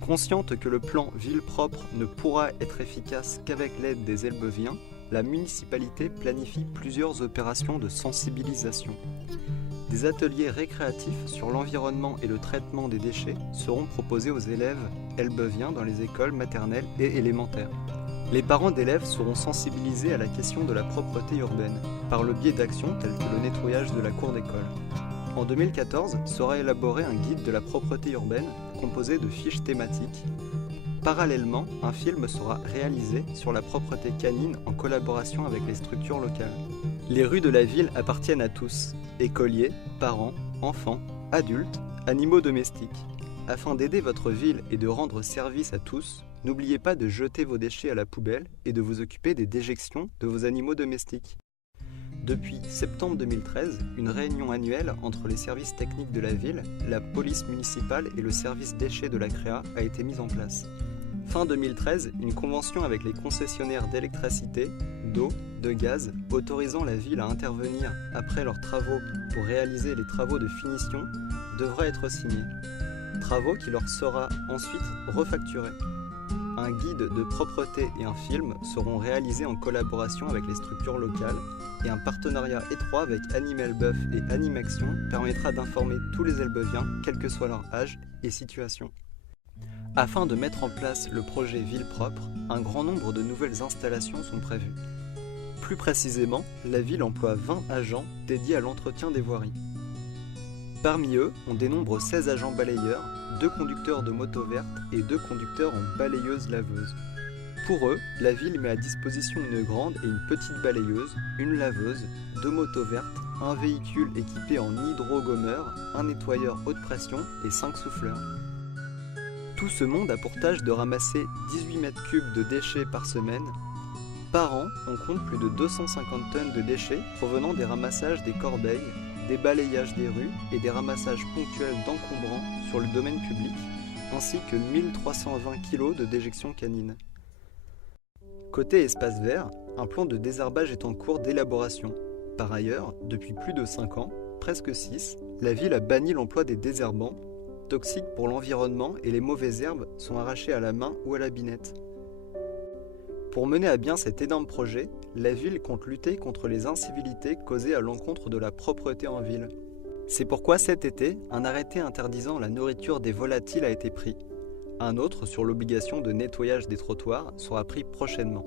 Consciente que le plan Ville propre ne pourra être efficace qu'avec l'aide des Elbeviens, la municipalité planifie plusieurs opérations de sensibilisation. Des ateliers récréatifs sur l'environnement et le traitement des déchets seront proposés aux élèves elbeviens dans les écoles maternelles et élémentaires. Les parents d'élèves seront sensibilisés à la question de la propreté urbaine, par le biais d'actions telles que le nettoyage de la cour d'école. En 2014 sera élaboré un guide de la propreté urbaine composé de fiches thématiques. Parallèlement, un film sera réalisé sur la propreté canine en collaboration avec les structures locales. Les rues de la ville appartiennent à tous, écoliers, parents, enfants, adultes, animaux domestiques. Afin d'aider votre ville et de rendre service à tous, n'oubliez pas de jeter vos déchets à la poubelle et de vous occuper des déjections de vos animaux domestiques. Depuis septembre 2013, une réunion annuelle entre les services techniques de la ville, la police municipale et le service déchets de la CREA a été mise en place. Fin 2013, une convention avec les concessionnaires d'électricité, d'eau, de gaz, autorisant la ville à intervenir après leurs travaux pour réaliser les travaux de finition, devra être signée. Travaux qui leur sera ensuite refacturés. Un guide de propreté et un film seront réalisés en collaboration avec les structures locales et un partenariat étroit avec Animelbeuf et Animaction permettra d'informer tous les Elbeviens, quel que soit leur âge et situation. Afin de mettre en place le projet Ville propre, un grand nombre de nouvelles installations sont prévues. Plus précisément, la ville emploie 20 agents dédiés à l'entretien des voiries. Parmi eux, on dénombre 16 agents balayeurs, 2 conducteurs de moto verte et 2 conducteurs en balayeuse-laveuse. Pour eux, la ville met à disposition une grande et une petite balayeuse, une laveuse, 2 motos vertes, un véhicule équipé en hydrogommeur, un nettoyeur haute pression et 5 souffleurs. Tout ce monde a pour tâche de ramasser 18 mètres cubes de déchets par semaine. Par an, on compte plus de 250 tonnes de déchets provenant des ramassages des corbeilles, des balayages des rues et des ramassages ponctuels d'encombrants sur le domaine public, ainsi que 1320 kg de déjection canine. Côté espace vert, un plan de désherbage est en cours d'élaboration. Par ailleurs, depuis plus de 5 ans, presque 6, la ville a banni l'emploi des désherbants, toxiques pour l'environnement, et les mauvaises herbes sont arrachées à la main ou à la binette. Pour mener à bien cet énorme projet, la ville compte lutter contre les incivilités causées à l'encontre de la propreté en ville. C'est pourquoi cet été, un arrêté interdisant la nourriture des volatiles a été pris. Un autre sur l'obligation de nettoyage des trottoirs sera pris prochainement.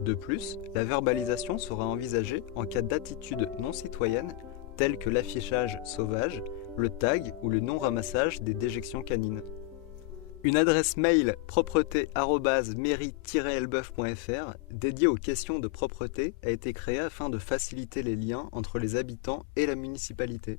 De plus, la verbalisation sera envisagée en cas d'attitude non citoyenne, telle que l'affichage sauvage, le tag ou le non-ramassage des déjections canines. Une adresse mail propreté@mairie-elbeuf.fr dédiée aux questions de propreté a été créée afin de faciliter les liens entre les habitants et la municipalité.